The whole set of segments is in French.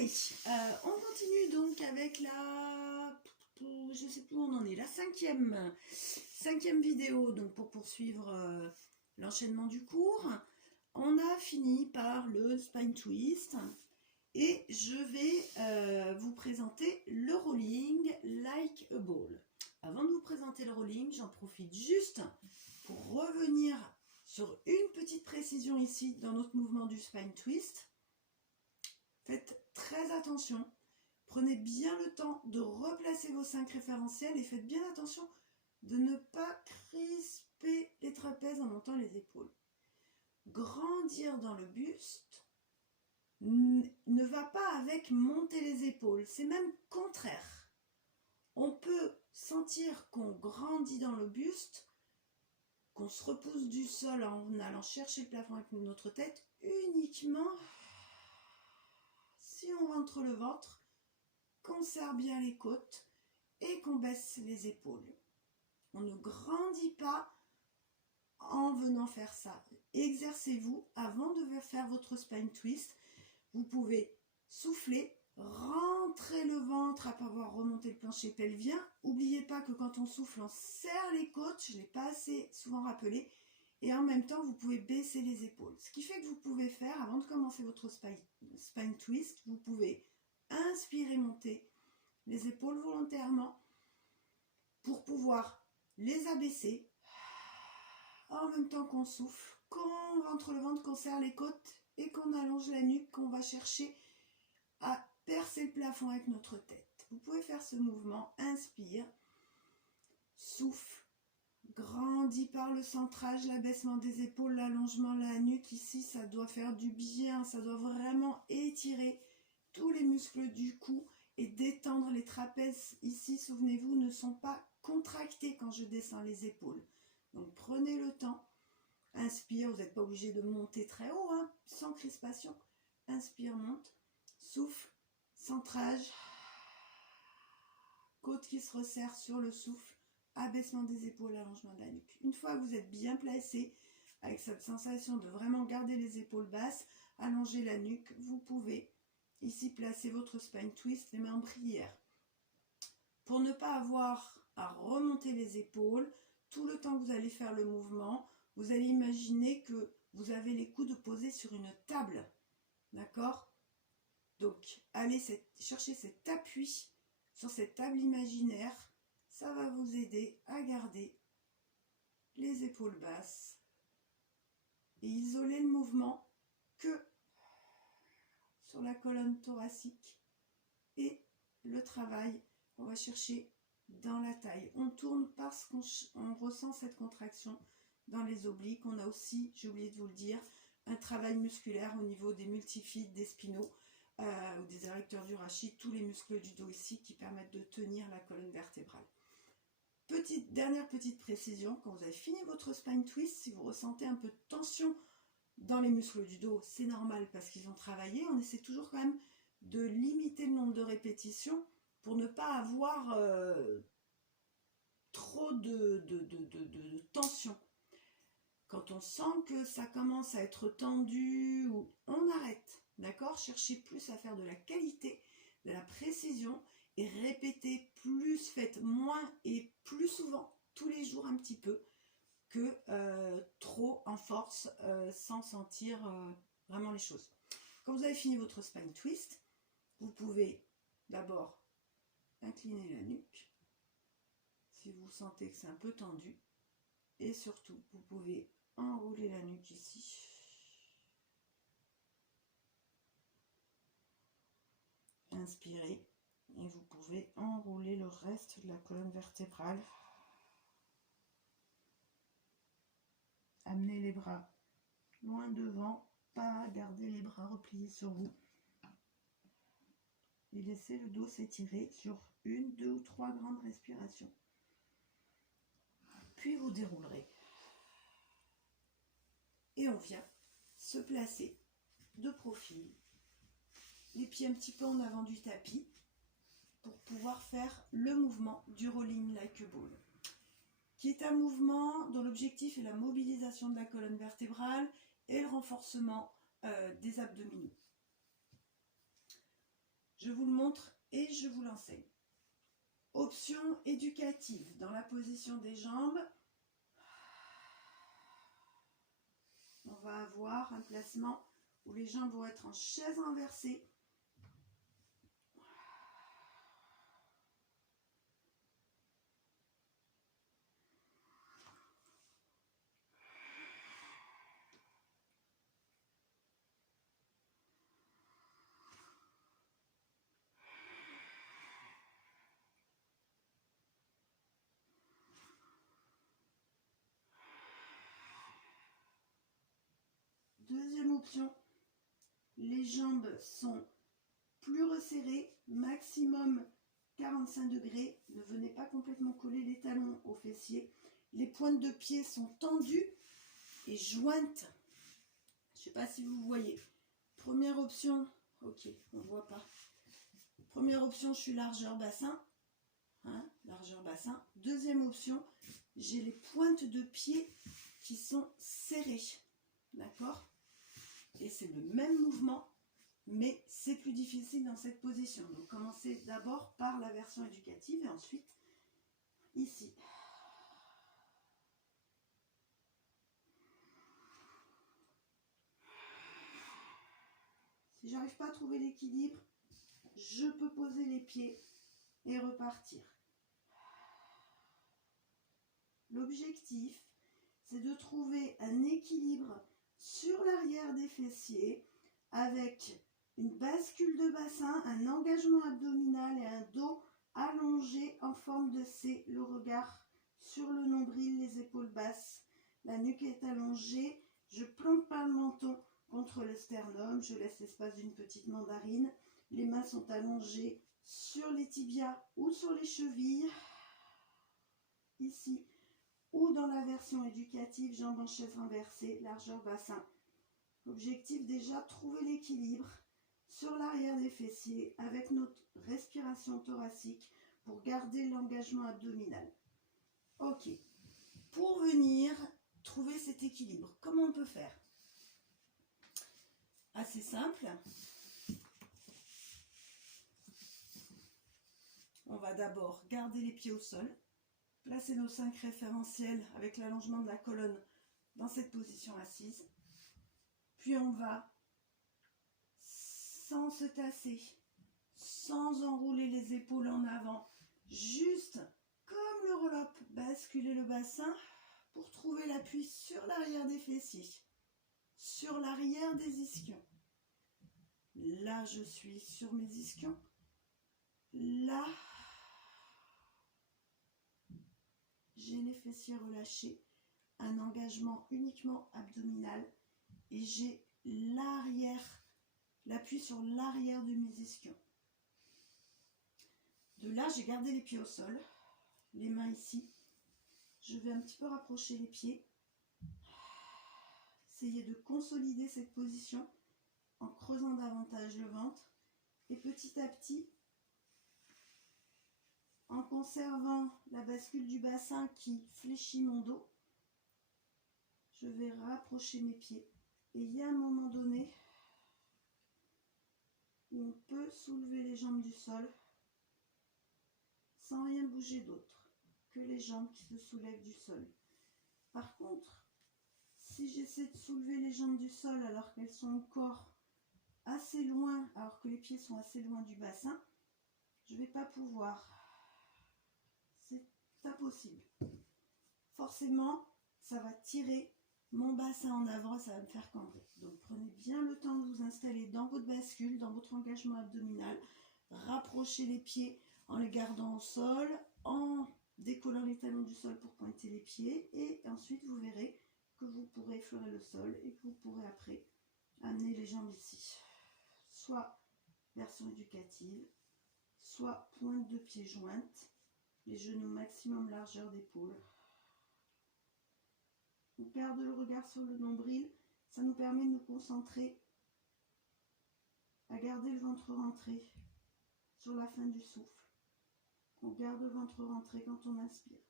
Allez, on continue donc avec la... Je sais plus où on en est, la cinquième vidéo, donc pour poursuivre l'enchaînement du cours. On a fini par le spine twist et je vais vous présenter le rolling like a ball. Avant de vous présenter le rolling, j'en profite juste pour revenir sur une petite précision ici dans notre mouvement du spine twist. Faites très attention, prenez bien le temps de replacer vos 5 référentiels et faites bien attention de ne pas crisper les trapèzes en montant les épaules. Grandir dans le buste ne va pas avec monter les épaules, c'est même contraire. On peut sentir qu'on grandit dans le buste, qu'on se repousse du sol en allant chercher le plafond avec notre tête uniquement si on rentre le ventre, qu'on serre bien les côtes et qu'on baisse les épaules. On ne grandit pas en venant faire ça. Exercez-vous avant de faire votre spine twist. Vous pouvez souffler, rentrer le ventre après avoir remonté le plancher pelvien. N'oubliez pas que quand on souffle, on serre les côtes. Je ne l'ai pas assez souvent rappelé. Et en même temps, vous pouvez baisser les épaules. Ce qui fait que vous pouvez faire, avant de commencer votre spine twist, vous pouvez inspirer, monter les épaules volontairement pour pouvoir les abaisser en même temps qu'on souffle, qu'on rentre le ventre, qu'on serre les côtes et qu'on allonge la nuque, qu'on va chercher à percer le plafond avec notre tête. Vous pouvez faire ce mouvement, inspire, souffle, grandit par le centrage, l'abaissement des épaules, l'allongement de la nuque. Ici, ça doit faire du bien, ça doit vraiment étirer tous les muscles du cou et détendre les trapèzes. Ici, souvenez-vous, ne sont pas contractés quand je descends les épaules. Donc, prenez le temps. Inspire, vous n'êtes pas obligé de monter très haut, hein, sans crispation. Inspire, monte, souffle, centrage, côte qui se resserre sur le souffle, abaissement des épaules, allongement de la nuque. Une fois que vous êtes bien placé, avec cette sensation de vraiment garder les épaules basses, allonger la nuque, vous pouvez ici placer votre spine twist, les mains en prière. Pour ne pas avoir à remonter les épaules, tout le temps que vous allez faire le mouvement, vous allez imaginer que vous avez les coudes posés sur une table. D'accord? Donc, allez chercher cet appui sur cette table imaginaire. Ça va vous aider à garder les épaules basses et isoler le mouvement que sur la colonne thoracique et le travail qu'on va chercher dans la taille. On tourne parce qu'on ressent cette contraction dans les obliques. On a aussi, j'ai oublié de vous le dire, un travail musculaire au niveau des multifida, des spinaux ou des érecteurs du rachis, tous les muscles du dos ici qui permettent de tenir la colonne vertébrale. Dernière petite précision, quand vous avez fini votre spine twist, si vous ressentez un peu de tension dans les muscles du dos, c'est normal parce qu'ils ont travaillé. On essaie toujours quand même de limiter le nombre de répétitions pour ne pas avoir trop de tension. Quand on sent que ça commence à être tendu, on arrête, d'accord? Cherchez plus à faire de la qualité, de la précision et répétez plus, faites moins et plus souvent, tous les jours un petit peu, que trop en force sans sentir vraiment les choses. Quand vous avez fini votre spine twist, vous pouvez d'abord incliner la nuque si vous sentez que c'est un peu tendu et surtout vous pouvez enrouler la nuque ici. Inspirez et vous pouvez enrouler le reste de la colonne vertébrale. Amenez les bras loin devant, pas garder les bras repliés sur vous. Et laissez le dos s'étirer sur 1, 2 ou 3 grandes respirations. Puis vous déroulerez. Et on vient se placer de profil, les pieds un petit peu en avant du tapis, pour pouvoir faire le mouvement du rolling like a ball, qui est un mouvement dont l'objectif est la mobilisation de la colonne vertébrale et le renforcement des abdominaux. Je vous le montre et je vous l'enseigne. Option éducative, dans la position des jambes, on va avoir un placement où les jambes vont être en chaise renversée. Deuxième option, les jambes sont plus resserrées, maximum 45 degrés. Ne venez pas complètement coller les talons aux fessiers. Les pointes de pied sont tendues et jointes. Je ne sais pas si vous voyez. Première option, ok, on ne voit pas. Première option, je suis largeur bassin. Hein, largeur bassin. Deuxième option, j'ai les pointes de pied qui sont serrées. D'accord? Et c'est le même mouvement, mais c'est plus difficile dans cette position. Donc commencez d'abord par la version éducative et ensuite ici. Si j'arrive pas à trouver l'équilibre, je peux poser les pieds et repartir. L'objectif, c'est de trouver un équilibre sur l'arrière des fessiers avec une bascule de bassin, un engagement abdominal et un dos allongé en forme de C. Le regard sur le nombril, les épaules basses, la nuque est allongée. Je plante pas le menton contre le sternum, je laisse l'espace d'une petite mandarine. Les mains sont allongées sur les tibias ou sur les chevilles. Ici, ou dans la version éducative, jambes en chaise renversée, largeur bassin. Objectif déjà, trouver l'équilibre sur l'arrière des fessiers avec notre respiration thoracique pour garder l'engagement abdominal. Ok, pour venir trouver cet équilibre, comment on peut faire? Assez simple. On va d'abord garder les pieds au sol. Placer nos 5 référentiels avec l'allongement de la colonne dans cette position assise. Puis on va, sans se tasser, sans enrouler les épaules en avant, juste comme le roll-up, basculer le bassin pour trouver l'appui sur l'arrière des fessiers, sur l'arrière des ischions. Là, je suis sur mes ischions. Là, j'ai les fessiers relâchés, un engagement uniquement abdominal et j'ai l'arrière, l'appui sur l'arrière de mes ischions. De là, j'ai gardé les pieds au sol, les mains ici. Je vais un petit peu rapprocher les pieds. Essayez de consolider cette position en creusant davantage le ventre. Et petit à petit, en conservant la bascule du bassin qui fléchit mon dos, je vais rapprocher mes pieds. Et il y a un moment donné où on peut soulever les jambes du sol sans rien bouger d'autre que les jambes qui se soulèvent du sol. Par contre, si j'essaie de soulever les jambes du sol alors qu'elles sont encore assez loin, alors que les pieds sont assez loin du bassin, je ne vais pas pouvoir. C'est impossible. Forcément, ça va tirer mon bassin en avant, ça va me faire cambrer. Donc prenez bien le temps de vous installer dans votre bascule, dans votre engagement abdominal. Rapprochez les pieds en les gardant au sol, en décollant les talons du sol pour pointer les pieds. Et ensuite, vous verrez que vous pourrez effleurer le sol et que vous pourrez après amener les jambes ici. Soit version éducative, soit pointe de pied jointe, les genoux maximum largeur d'épaule. On garde le regard sur le nombril, ça nous permet de nous concentrer à garder le ventre rentré sur la fin du souffle. On garde le ventre rentré quand on inspire.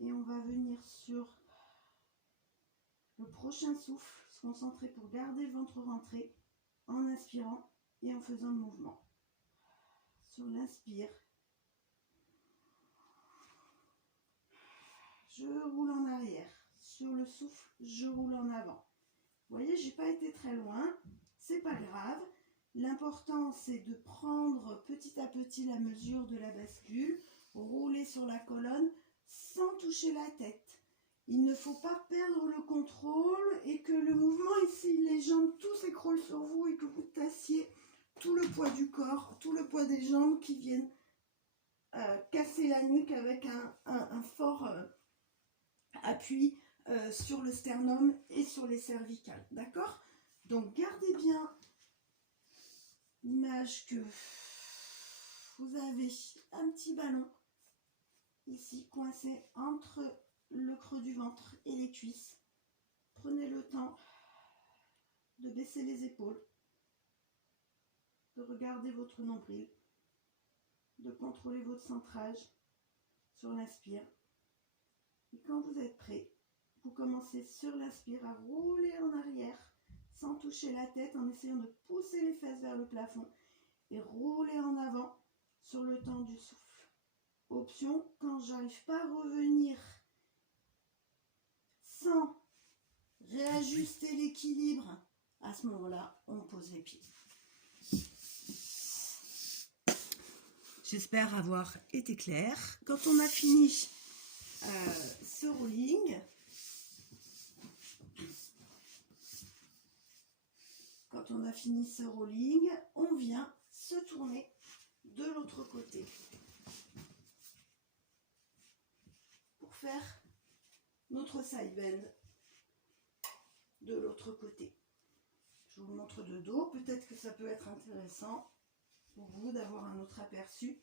Et on va venir sur le prochain souffle, se concentrer pour garder le ventre rentré en inspirant et en faisant le mouvement. Sur l'inspire, je roule en arrière. Sur le souffle, je roule en avant. Vous voyez, j'ai pas été très loin, c'est pas grave. L'important, c'est de prendre petit à petit la mesure de la bascule, rouler sur la colonne sans toucher la tête. Il ne faut pas perdre le contrôle et que le mouvement ici, les jambes, tout s'écroule sur vous et que vous tassiez tout le poids du corps, tout le poids des jambes qui viennent casser la nuque avec un fort appui sur le sternum et sur les cervicales. D'accord? Donc gardez bien l'image que vous avez un petit ballon ici coincé entre le creux du ventre et les cuisses. Prenez le temps de baisser les épaules, de regarder votre nombril, de contrôler votre centrage sur l'inspire. Et quand vous êtes prêt, vous commencez sur l'inspire à rouler en arrière sans toucher la tête, en essayant de pousser les fesses vers le plafond et rouler en avant sur le temps du souffle. Option, quand j'arrive pas à revenir sans réajuster l'équilibre, à ce moment-là, on pose les pieds. J'espère avoir été clair. Quand on a fini ce rolling, on vient se tourner de l'autre côté pour faire notre side bend de l'autre côté. Je vous montre de dos, peut-être que ça peut être intéressant pour vous d'avoir un autre aperçu.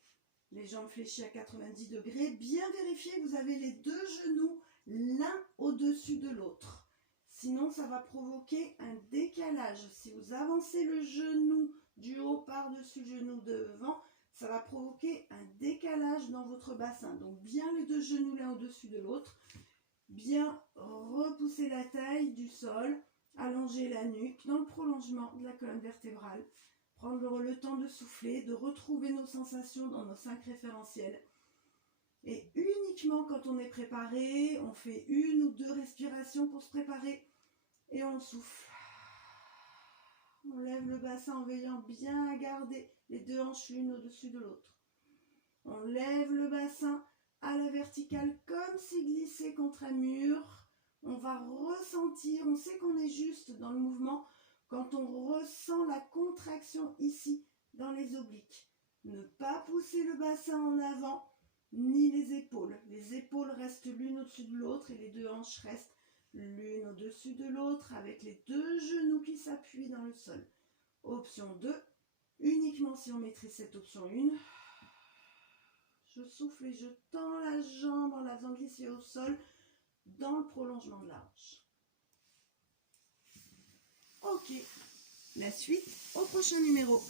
Les jambes fléchies à 90 degrés, bien vérifier que vous avez les deux genoux l'un au-dessus de l'autre. Sinon, ça va provoquer un décalage. Si vous avancez le genou du haut par-dessus le genou devant, ça va provoquer un décalage dans votre bassin. Donc, bien les deux genoux l'un au-dessus de l'autre. Bien repousser la taille du sol, allonger la nuque dans le prolongement de la colonne vertébrale. Prendre le temps de souffler, de retrouver nos sensations dans nos 5 référentiels. Et uniquement quand on est préparé, on fait 1 ou 2 respirations pour se préparer et on souffle. On lève le bassin en veillant bien à garder les deux hanches l'une au-dessus de l'autre. On lève le bassin à la verticale comme si glissé contre un mur. On va ressentir, on sait qu'on est juste dans le mouvement quand on ressent la contraction ici dans les obliques. Ne pas pousser le bassin en avant ni les épaules. Les épaules restent l'une au-dessus de l'autre et les deux hanches restent l'une au-dessus de l'autre avec les deux genoux qui s'appuient dans le sol. Option 2, uniquement si on maîtrise cette option 1. Je souffle et je tends la jambe en la faisant glisser au sol dans le prolongement de la hanche. Ok, la suite au prochain numéro.